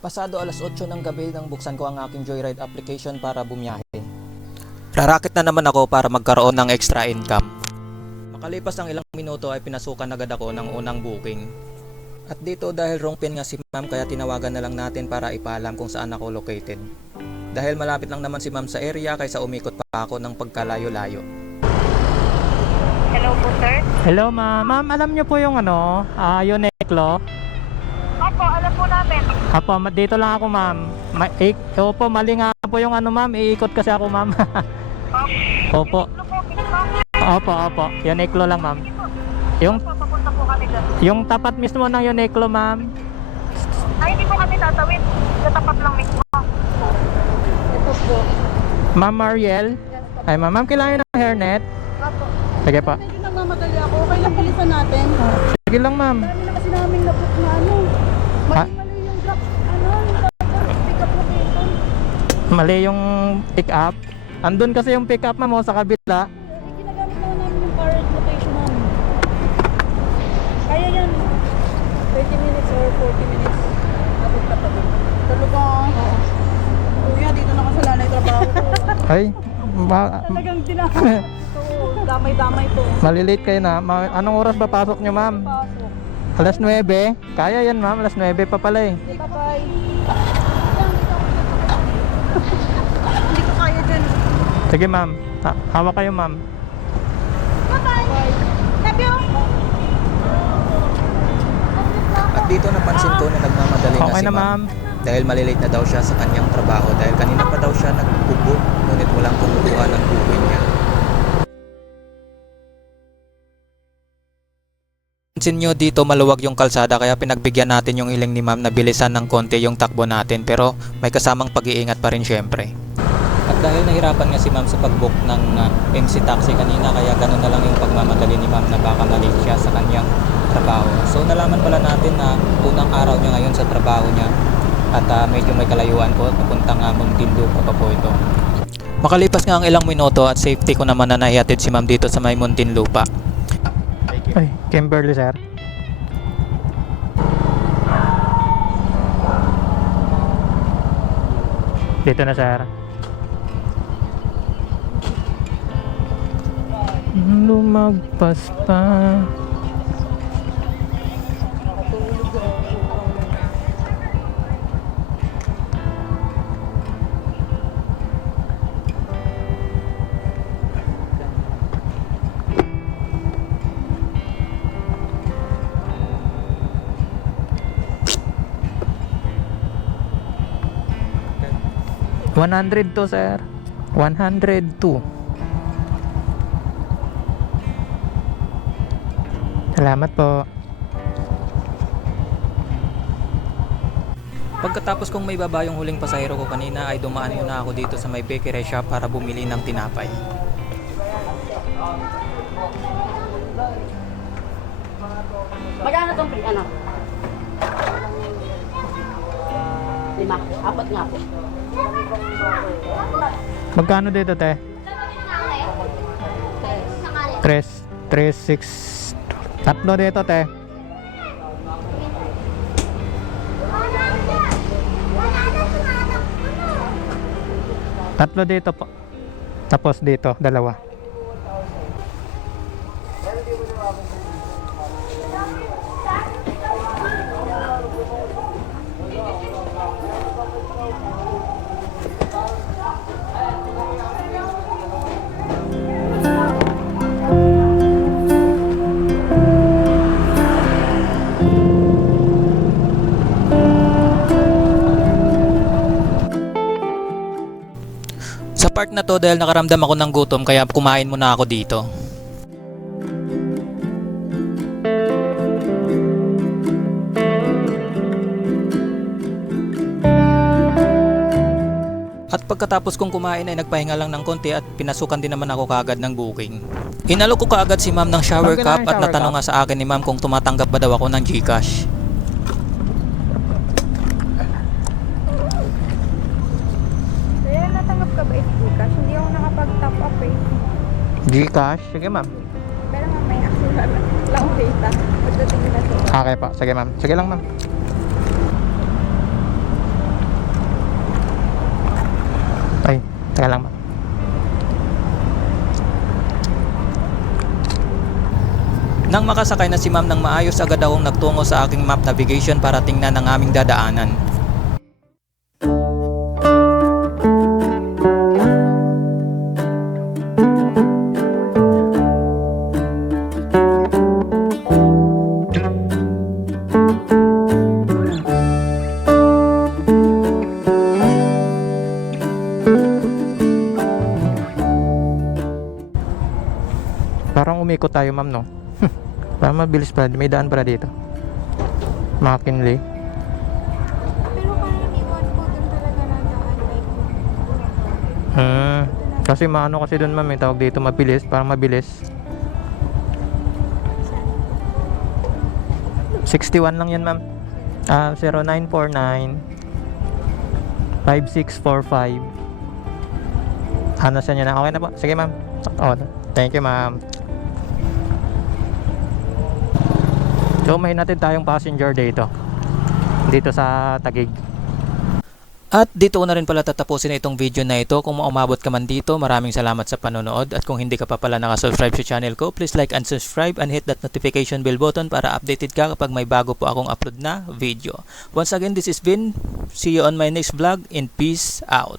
Pasado alas 8 ng gabi nang buksan ko ang aking Joyride application para bumiyahe. Rarakit na naman ako para magkaroon ng extra income. Makalipas ang ilang minuto ay pinasukan agad ako ng unang booking. At dito dahil wrong pin nga si ma'am kaya tinawagan na lang natin para ipaalam kung saan ako located. Dahil malapit lang naman si ma'am sa area kaysa umikot pa ako ng pagkalayo-layo. Hello po, sir. Hello ma'am. Ma'am, alam niyo po yung ano, ah? Opo, alam po namin. Apo, dito lang ako ma'am. Ma- ik- Opo, mali nga po yung ano ma'am, iikot kasi ako ma'am. Opo. Po? Opo, opo. Uniqlo lang ma'am. Yung papunta po kami dyan. yung tapat mismo ng Uniqlo ma'am. Ay, hindi po kami tatawid. Sa tapat lang mismo. Ito po. Ma'am Mariel. Ay ma'am, ma'am kailangan ng hairnet. Opo. Sige pa. Medyo nagmamadali ako. Okay lang bilisan natin. Sige lang ma'am. Dami na kasi namin nabot na ano. Mali-mali yung drop. Ano, yung pick up location. Mali yung pick up. Andun kasi yung pick up ma'am oh, sa kabila. Ginagamit na namin yung current location namin. Kaya yan. 30 minutes or 40 minutes. Abot ka pa doon. Talaga? Oo. Kuya, dito nakasalanay trabaho ko. Ay, ma- Talagang dinamay. Damay-damay to. malilate kayo na. Ma- anong oras ba pasok nyo ma'am? Pasok. Alas 9. Kaya yan ma'am, alas 9 pa pala eh. Bye-bye. Hindi ko kaya dyan. Sige ma'am, ha- hawak kayo ma'am. Bye-bye. Love you. At dito napansin ko na nagmamadali na Okay si na ma'am. Dahil malilate na daw siya sa kanyang trabaho dahil kanina pa daw siya nagbubook ngunit walang kumukuha ng booking niya. Pansin nyo dito maluwag yung kalsada kaya pinagbigyan natin yung hiling ni ma'am na bilisan ng konti yung takbo natin pero may kasamang pag-iingat pa rin syempre. At dahil nahirapan nga si ma'am sa pag-book ng uh, MC taxi kanina kaya ganun na lang yung pagmamadali ni ma'am na baka mali siya sa kanyang trabaho. So nalaman pala natin na unang araw niya ngayon sa trabaho niya at ah, medyo may kalayuan po papuntang uh, Muntinlupa pa po ito. Makalipas nga ang ilang minuto at safety ko naman na nahihatid si ma'am dito sa may Muntinlupa. Ay, Kimberly sir. Dito na sir. Lumagpas pa. One hundred to sir. One hundred two. Salamat po. Pagkatapos kong may baba yung huling pasahero ko kanina ay dumaan yun na ako dito sa may bakery shop para bumili ng tinapay. Magkano tong free, ano? Lima. Apat nga po. Magkano dito te? Tres. Tres, six. Tatlo dito te. Tatlo dito po. Tapos dito, dalawa. Part na to dahil nakaramdam ako ng gutom kaya kumain muna ako dito. At pagkatapos kong kumain ay nagpahinga lang ng konti at pinasukan din naman ako kaagad ng booking. Inalo ko kaagad si ma'am ng shower cup at natanong nga sa akin ni ma'am kung tumatanggap ba daw ako ng Gcash. Gcash? Sige ma'am. Pero ma'am, may actual lang data. Pagdating na to. Ah, okay po. Sige ma'am. Sige lang ma'am. Ay, teka lang ma'am. Nang makasakay na si ma'am ng maayos agad akong nagtungo sa aking map navigation para tingnan ang aming dadaanan. Parang tayo ma'am no? Parang mabilis pala. May daan pala dito. McKinley. Pero karaniwan po doon talaga nadaan like Hmm. Kasi maano kasi doon ma'am, may tawag dito mabilis, parang mabilis. 61 lang yan ma'am. Ah, 0949 5645 Ano siya niya na? Okay na po. Sige ma'am. Oh, thank you ma'am. So may natin tayong passenger dito. Dito sa Tagig. At dito na rin pala tatapusin itong video na ito. Kung umabot ka man dito, maraming salamat sa panonood. At kung hindi ka pa pala nakasubscribe sa channel ko, please like and subscribe and hit that notification bell button para updated ka kapag may bago po akong upload na video. Once again, this is Vin. See you on my next vlog and peace out.